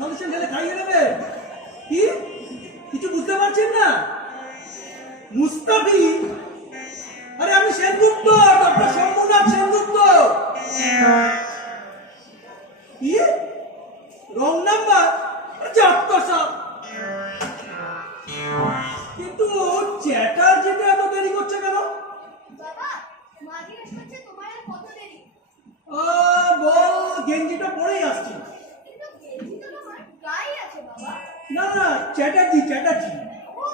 Solution ঢেলে খাইয়ে দেবে? কি কিছু বুঝতে পারছেন না? মুস্তাফি? আরে আমি সেনগুপ্ত, ডক্টর শম্ভুনাথ সেনগুপ্ত। কি রং নাম্বার? সব কিন্তু চ্যাটার্জিটা এত দেরি করছে কেন? বাবা মা জিজ্ঞেস করছে তোমার আর কত দেরি? বল গেঞ্জিটা পরেই আসছি। কিন্তু গেঞ্জি তো তোমার গায়ে আছে বাবা। না না চ্যাটার্জি চ্যাটার্জি। ও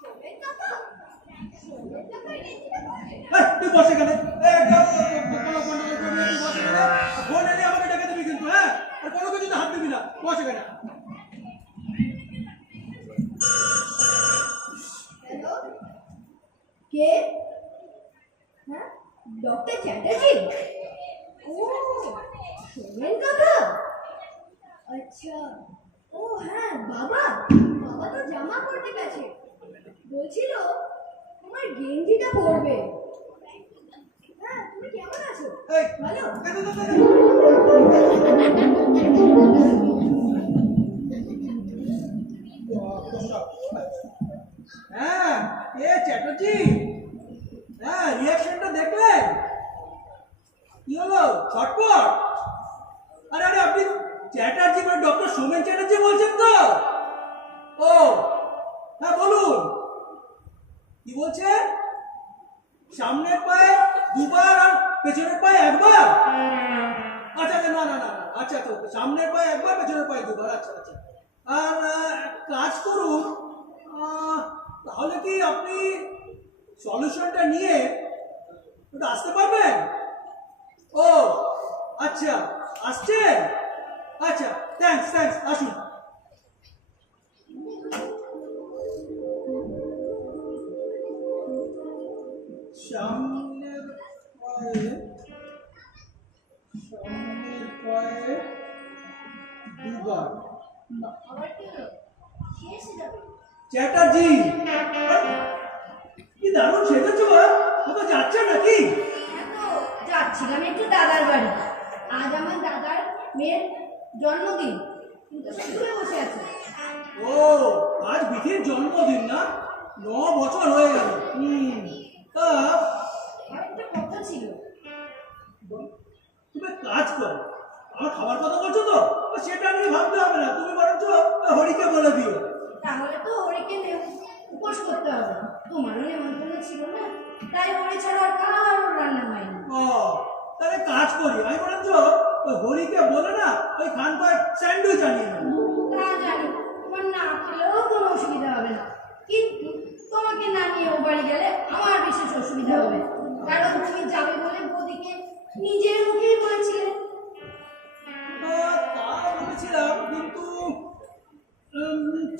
সোমেন কাকা, সোমেন কাকার গেঞ্জিটা পরে? তুই বসে গেলে ফোন এনে আমাকে ডেকে দিবি কিন্তু, হ্যাঁ? আর কোনো কিছুতে হাত দিবি না, বসে গেলে। হ্যালো, কে? হ্যাঁ, ডক্টর চ্যাটার্জি? ও সোমেন কাকা, আচ্ছা। ও হ্যাঁ বাবা, বাবা তো জামা পরতে গেছে, বলছিল তোমার গেঞ্জিটা পরবে। হ্যাঁ, তুমি কেমন আছো? ভালো? হ্যাঁ এ চ্যাটার্জি, হ্যাঁ রিয়াকশনটা দেখলেন? কি হলো ছটপট? আরে আরে আপনি চ্যাটার্জি মানে ডক্টর সোমেন চ্যাটার্জি বলছেন তো? ও হ্যাঁ বলুন, কি বলছেন? সামনের পায়ে দুবার আর পেছনের পায়ে একবার? আচ্ছা আচ্ছা, না না না না, আচ্ছা তো সামনের পায়ে একবার পেছনের পায়ে দুবার, আচ্ছা আচ্ছা। আর কাজ করুন, তাহলে কি আপনি সলিউশনটা নিয়ে একটু আসতে পারবেন? ও আচ্ছা, আসছেন? আচ্ছা থ্যাঙ্কস থ্যাঙ্কস, আসুন। সামনের পায়ে, সামনের পায়ে দুবার। আবার কি হলো? শেষ যাবে? চ্যাটার্জি কি দারুণ সেজেছো, কোথাও যাচ্ছে নাকি? হ্যাঁ তো যাচ্ছিলাম একটু দাদার বাড়ি। আজ আমার দাদার মেয়ের জন্মদিন, কিন্তু সে দূরে বসে আছে। ও আজ বিথির জন্মদিন না? 9 বছর হয়ে গেল। তা আমার একটা কথা ছিল। তুমি কাজ করো, আমার খাবার কথা বলছো তো, সেটা নিয়ে ভাবতে হবে না, তুমি বরঞ্চ হরিকে বলে দিও। তাহলে তো হরিকে উপোস করতে হবে। তোমারও নেমন্তন্ন ছিল না, তাই হরি ছাড়া আর কারোর রান্না হয়নি। ও তাহলে কাজ করি, আমি বরঞ্চ হরিকে বলে না ওই খানপায় স্যান্ডউইচ আনিয়ে নেবো। তা জানি, তোমার না খেলেও কোনো অসুবিধা হবে না, কিন্তু তোমাকে না নিয়ে ও বাড়ি গেলে আমার বিশেষ অসুবিধা হবে, কারণ তুমি যাবে বলে বৌদিকে নিজের মুখেই বলেছিলে। তা বলেছিলাম, কিন্তু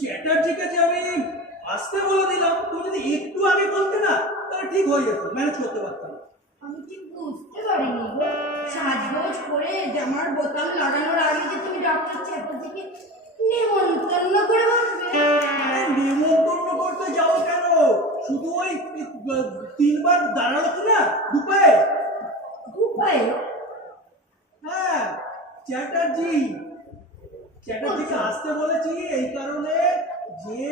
চ্যাটার্জিকে যে আমি আসতে বলে দিলাম, তুমি যদি একটু আগে বলতে না তাহলে ঠিক হয়ে যেত, ম্যানেজ করতে পারতাম। আমি ঠিক বুঝতে পারিনি গো, সাজগোজ করে জামার বোতাম লাগানোর আগে যে তুমি ডক্টর চ্যাটার্জিকে নিমন্ত্রণ করে বসবে। আরে নিমন্ত্রণ করতে যাও কেন? শুধু ওই 3 বার দাঁড়ালো কি না দুপায়ে? উপায়? হ্যাঁ চ্যাটার্জি, চ্যাটার্জিকে আসতে বলেছি এই কারণে যে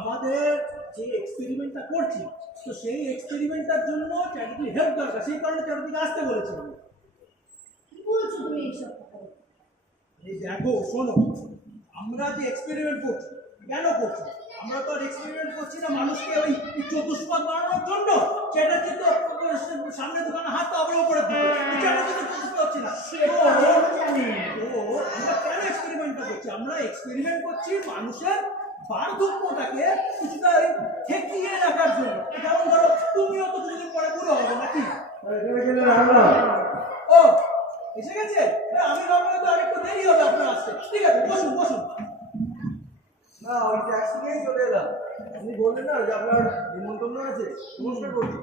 আমাদের যে এক্সপেরিমেন্টটা করছি, তো সেই এক্সপেরিমেন্টটার জন্য চ্যাটার্জি হেল্প দরকার, সেই কারণে চ্যাটার্জিকে আসতে বলেছি আমি। কি বলছো তুমি এইসব কথা? এই দেখো শোনো, আমরা যে এক্সপেরিমেন্ট করছি, কেন করছি? আমরা তো আর এক্সপেরিমেন্ট করছি না মানুষকে ওই চতুষ্পাদ বানানোর জন্য। চ্যাটার্জি তো সামনে দোকানে হাত তো আবার উপরে দিবে, চ্যাটার্জি তো চতুষ্পাদ হচ্ছে না। তো আমরা কেন এক্সপেরিমেন্টটা করছি? আমরা এক্সপেরিমেন্ট করছি মানুষের বার্ধক্যটাকে কিছুটা ঠেকিয়ে রাখার জন্য। যেমন ধরো তুমিও তো কিছুদিন পরে বুড়ো হবে নাকি? ও এসে গেছে? আমি ভাবলাম তো আরেকটু দেরি হবে আপনার আসতে। ঠিক আছে বসুন বসুন। না ওই ট্যাক্সি নিয়েই চলে এলাম। আপনি বললেন না যে আপনার নিমন্ত্রণ আছে, নমস্কার বলি।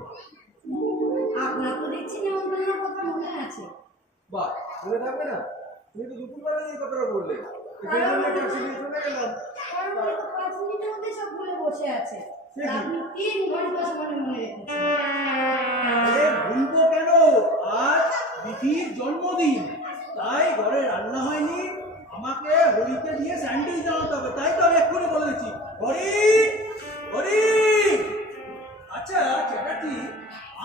আপনার তো দেখছি নিমন্ত্রণের কথা মনে আছে। বাহ, মনে থাকবে না? তুমি তো দুপুরবেলা এই কথাটা বললে, সেই জন্য ট্যাক্সি নিয়ে চলে গেলাম। কারণ ওই তো 5 মিনিটের মধ্যে সব ভুলে বসে আছে, আপনি 3 ঘন্টা সময় মনে রেখেছেন। আরে ভুলবো কেন? আজ বিধির জন্মদিন, তাই ঘরে রান্না হয়নি, আমাকে স্যান্ডেল জানাতে হবে, তাই তো আমি এক্ষুনি বলে দিচ্ছি। হরি হরি, আচ্ছা চ্যাটার্জি,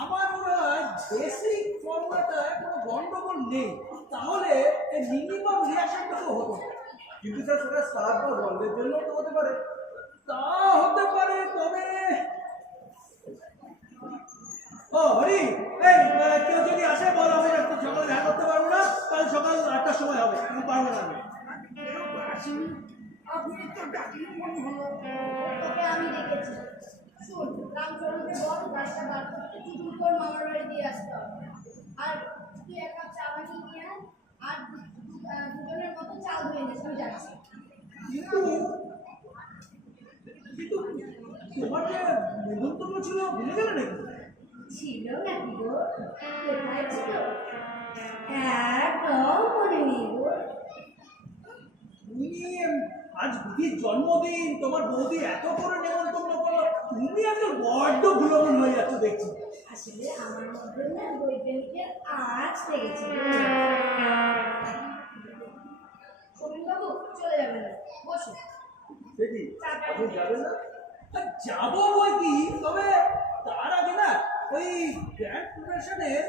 আমার মনে হয় বেসিক ফর্মুলাটায় কোনো গন্ডগোল নেই, তাহলে এই মিনিমাম রিয়াকশনটা তো হতো। কিন্তু স্যার সেটা স্টার বা বন্ধের জন্য তো হতে পারে। তা হতে পারে, তবে ও হরি, এই কেউ যদি আসে বল, আমি একটু সকালে দেখা করতে পারবো না, কাল সকাল 8টার সময় হবে, তুমি পারবে না। আপনি তো ডাকলেন মনে হলো। তোকে আমি দেখেছি। শোন, রামচরণকে বল গাছটা বার করতে, চুটুল করে মামার বাড়ি দিয়ে আসতে হবে। আর তুই এক কাপ চা বানিয়ে নিয়ে আয়, আর দুজনের মতো চাল ধুয়ে নিস, আমি যাচ্ছি। কিন্তু কিন্তু তোমার যে নিমন্ত্রণ ছিল ভুলে গেলে নাকি? ছিল নাকি গো? কোথায় ছিল? একদম মনে নেই গো। তুমি আজ দিদির জন্মদিন, তোমার বৌদি এত করে নেমন্তন্ন করলো, তুমি একদম বড্ড ভুলমন হয়ে যাচ্ছ দেখছি। আসলে আমার মধ্যে না বৈজ্ঞানিকের আর্টস লেগেছে। বাবু চলে যাবেন না, বসো। দেখি আপনি যাবেন না? আর যাবো বই কি, তবে তার আগে না ওই গ্র্যান্ড প্রোডাকশনের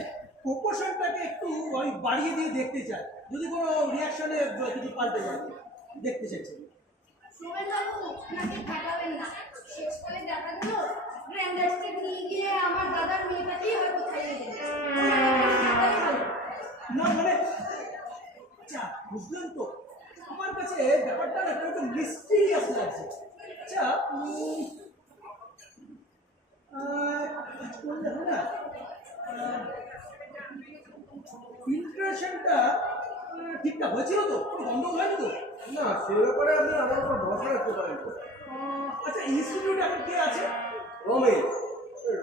প্রপোর্শনটাকে একটু ওই বাড়িয়ে দিয়ে দেখতে চাই, যদি কোনো রিয়াকশনে কিছু পাল্টে যায় দেখতে চাইছি। সোমেন বাবু নাকি কাটাবেন না, শেষকালে দেখা গেল গ্র্যান্ডাস্টে নিয়ে গিয়ে আমার দাদার মেয়েটাকেই হয়তো খাইয়ে দেবে। না মানে, আচ্ছা বুঝলেন তো, আমার কাছে ব্যাপারটা না একটু মিস্টিরিয়াস লাগছে। আচ্ছা করলে হয় না, ফিল্ট্রেশনটা ঠিকঠাক হয়েছিল তো, কোনো গন্ডগোল হয়নি তো? না, সে ব্যাপারে আপনি আমার উপর ভরসা রাখতে পারেন তো। আচ্ছা ইনস্টিটিউটে এখন কে আছে? রমেশ,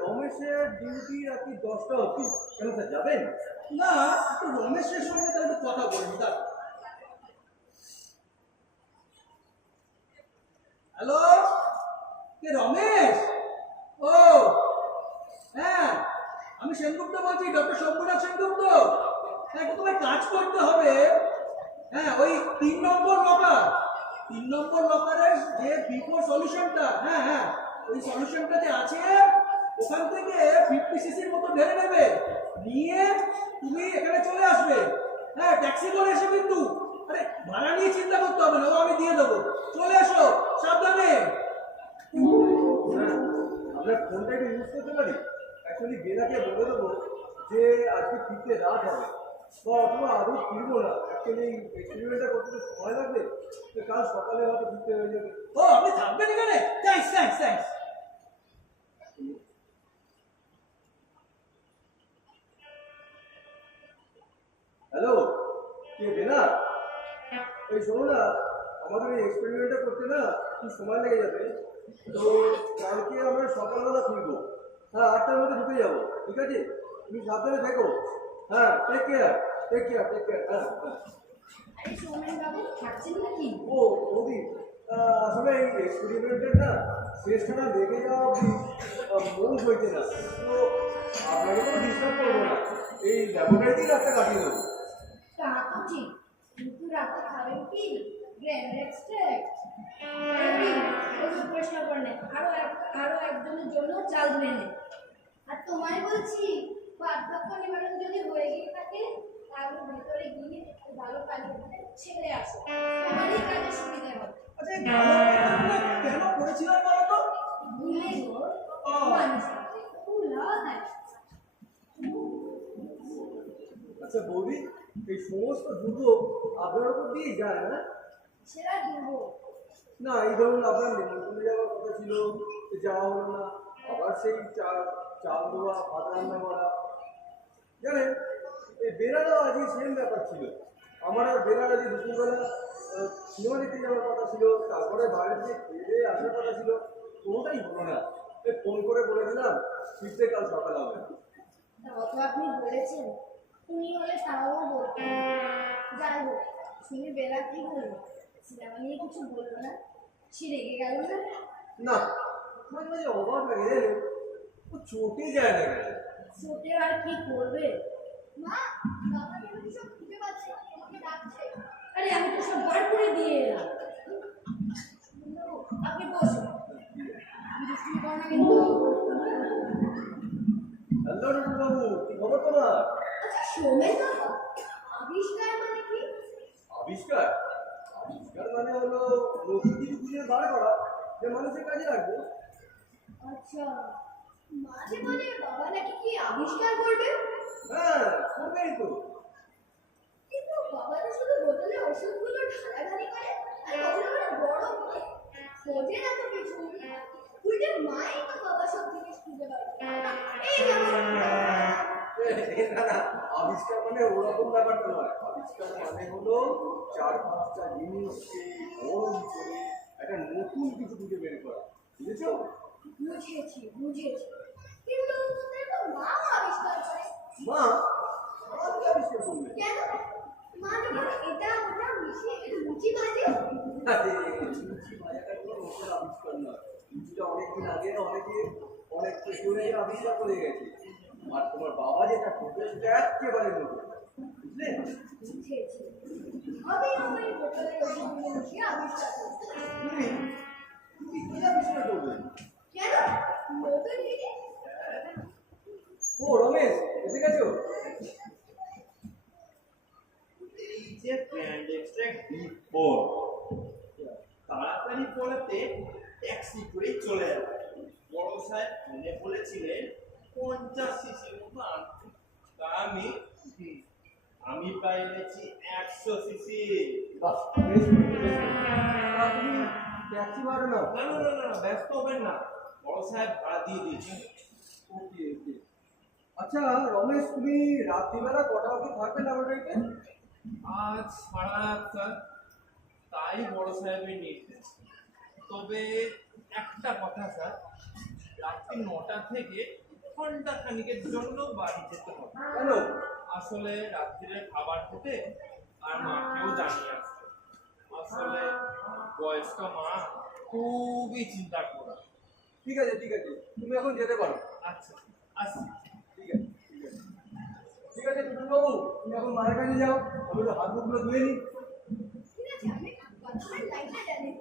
রমেশের ডিউটি রাত্রি 10টা অবধি। কেন স্যার যাবেন? না, একটু রমেশের সঙ্গে তাহলে একটু কথা বলবি। তার হ্যালো, কে রমেশ? ও হ্যাঁ, আমি সেনগুপ্ত বলছি, ডক্টর শম্ভুনাথ সেনগুপ্ত। হ্যাঁ, তোমায় কাজ করতে হবে। হ্যাঁ, ওই 3 নম্বর লকার, 3 নম্বর লকারের যে বিফোর সলিউশনটা, হ্যাঁ হ্যাঁ, ওই সলিউশনটা যে আছে ওখান থেকে 50 সিসির মতো ঢেলে নেবে, নিয়ে তুমি এখানে চলে আসবে। হ্যাঁ, ট্যাক্সি করে এসো কিন্তু, আরে ভাড়া নিয়ে চিন্তা করতে হবে না, ও আমি দিয়ে দেবো। চলে এসো সাবধানে। হ্যাঁ, আপনার ফোনটা একটু ইউজ করতে পারি? অ্যাকচুয়ালি বেলাকে বলে দেবো যে আজকে ফিরতে রাত হবে, বা অথবা আদৌ ফিরবো না। অ্যাকচুয়ালি এক্সপেরিমেন্টটা করতে তো সময় লাগবে, তো কাল সকালে হয়তো ফিরতে হয়ে যাবে। ও আপনি থাকবেন এখানে? Thanks thanks thanks. হ্যালো, কে বেলা? এই শোনো না, আমাদের এই এক্সপেরিমেন্টটা করতে না একটু সময় লেগে যাবে, তো কালকে আমরা সকালবেলা ফিরবো। হ্যাঁ, 8টার মধ্যে ঢুকে যাবো, ঠিক আছে? তুমি সাবধানে থেকো। হ্যাঁ, take care take care take care. হ্যাঁ। আরে সোমেন বাবু থাকছেন নাকি? ও বৌদি, আসলে এই এক্সপেরিমেন্টের না শেষটা না দেখে যাওয়া অবধি মন সইতে না, তো আপনাকে কোনো ডিস্টার্ব করবো না, এই ল্যাবরেটরিতেই রাতটা কাটিয়ে দেবো। তা তো ঠিক, কিন্তু রাতে খাবেন কি গ্র্যান্ড এক্সট্রাক্ট? পরিষ্কার করে নেন, আরো একজনের জন্য চাল ধুয়ে নেন। আর তোমায় বলছি, বার্ধক্য নিবারণ যদি হয়ে গিয়ে থাকে, তাহলে ভেতরে গিয়ে একটু ভালো কালি ছেড়ে আসো, তোমারই কাজে সুবিধা হবে। আচ্ছা এই ভালো কেন করেছিলাম বলো তো? ভুলে গো মানুষ ভুলা হয়। আচ্ছা বৌদি, এই সমস্ত দুটো আপনার উপর দিয়েই যায় না? সেটা দেবো না, এই ধরুন আপনার নিমন্ত্রণে যাওয়ার কথা ছিল, যাওয়া হলো না, আবার সেই চাল দেওয়া, ভাত রান্না করা। জানেন, এই বেড়াটাও আজকে সেম ব্যাপার ছিল। আমার আর বেড়ার আজকে দুপুরবেলা সিনেমা দেখতে যাওয়ার কথা ছিল, তারপরে বাইরে থেকে খেয়ে আসার কথা ছিল, কোনোটাই হলো না। ফোন করে বলে দিলাম ফিরতে কাল সকাল হবে। তাও তো আপনি বলেছেন, তুমি হলে তাও বলতেন। যাই হোক, শুনে বেলা কি বলবো, সিনেমা নিয়ে কিছু বলবো না, সে রেগে গেল না? না, মাঝে মাঝে অবাক লাগে জানেন, ও চটে যায় না কেন? ছোটে আর কি করবে? মা, বাবা কেন সব খুঁজে পাচ্ছে, তোমাকে ডাকছে। আরে আমি তো সব বার করে দিয়ে এলাম। তুমি করো না কিন্তু। হ্যালো রুটু বাবু, কি খবর তোমার? আচ্ছা সোমেন বাবা, আবিষ্কার মানে কি? আবিষ্কার? আবিষ্কার মানে হলো নতুন কিছু খুঁজে বার করা যে মানুষের কাজে লাগবে। আচ্ছা, মাঝে বলে বাবা নাকি কি আবিষ্কার করবে? হ্যাঁ, করবেই তো। কিন্তু বাবা তো শুধু বোতলে ওষুধগুলো ঢালাঢালি করে আর ওগুলো বড় করে খোঁজে না তো কিছু। উল্টে মাই তো বাবা সব জিনিস খুঁজে বার করে। এই যেমন না না, আবিষ্কার মানে ওরকম ব্যাপারটা নয়। আবিষ্কার মানে হলো চার পাঁচটা জিনিসকে মন করে একটা নতুন কিছু খুঁজে বের করা, বুঝেছো? বুঝেছি বুঝেছি, কিন্তু দেখো মা আবিষ্কার করে। মা মা কি আবিষ্কার করবে? কেন? মা যখন এটা ওটা মিশিয়ে লুচি ভাজে। আরে, লুচি ভাজাটা কোনো নতুন আবিষ্কার নয়। লুচিটা অনেকদিন আগে অনেক পেছনে আবিষ্কার করে গেছে। আর তোমার বাবা যেটা করবে সেটা একেবারে নতুন, বুঝলে? বুঝেছি, আমি আমার এই বোতলে ওষুধগুলো মিশিয়ে আবিষ্কার করবো। তুমি তুমি কি আবিষ্কার করবে? কেন? নতুন জিনিস। ও রমেশ, এসে গেছো? এই যে ব্র্যান্ড এক্সট্রাক্ট B4 তাড়াতাড়ি পড়াতে ট্যাক্সি করে চলে যাবে। বড় সাহেব ফোনে বলেছিলেন 50 সিসির মতো আনতে, তা আমি পাই এনেছি 100 সিসি। বাহ, বেশ করেছো, বেশ করেছো। তুমি ট্যাক্সি ভাড়া নাও। না, ব্যস্ত হবেন না, বড় সাহেব ভাড়া দিয়ে দিয়েছেন। ওকে ওকে। আচ্ছা রমেশ, তুমি রাত্রিবেলা কটা অবধি থাকবে ল্যাবরেটরিতে? আজ সারা রাত স্যার, তাই বড় সাহেবের নির্দেশ। তবে একটা কথা স্যার, রাত্রি 9টা থেকে ঘন্টা খানিকের জন্য বাড়ি যেতে হবে। কেন? আসলে রাত্রিরে খাবার খেতে আর মাকেও জানিয়ে আসতে। আসলে বয়স্ক মা খুবই চিন্তা করে। ঠিক আছে ঠিক আছে, তুমি এখন যেতে পারো। আচ্ছা, আসি। ঠিক আছে ঠিক আছে ঠিক আছে টুটুল বাবু, তুমি এখন মায়ের কাছে যাও, আমি তো হাত মুখগুলো ধুয়ে নিই। ঠিক আছে, আমি বাথরুমের লাইটটা জ্বালিয়ে দিই।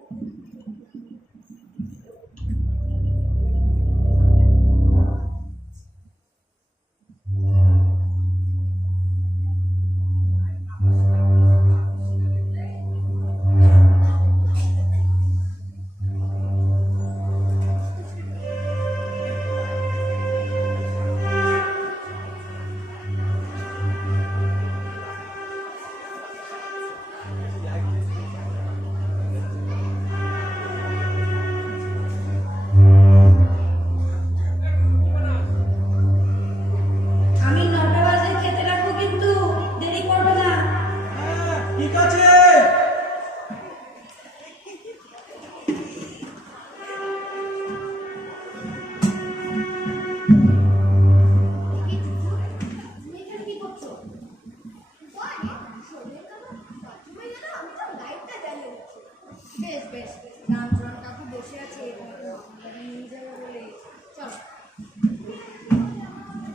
আমি 9টা বাজে খেতে রাখবো, কিন্তু দেরি করবে না। হ্যাঁ ঠিক আছে। তুমি এখানে কি করছো? বাড়ি সোমেন বাবা বাথরুমে গেল, আমি তো লাইটটা জ্বালিয়ে দিচ্ছি। বেশ বেশ বেশ, রামচরণ কাকু বসে আছে,